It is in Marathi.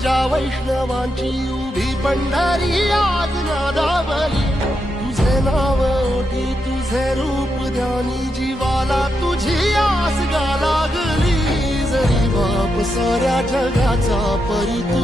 ज्या वैष्णवांची उभी पंढरी आज नादावली. तुझे नाव ओठी तुझे रूप ध्यानी जीवाला तुझी आस गा लागली. जरी बाप साऱ्या जगाचा परी तू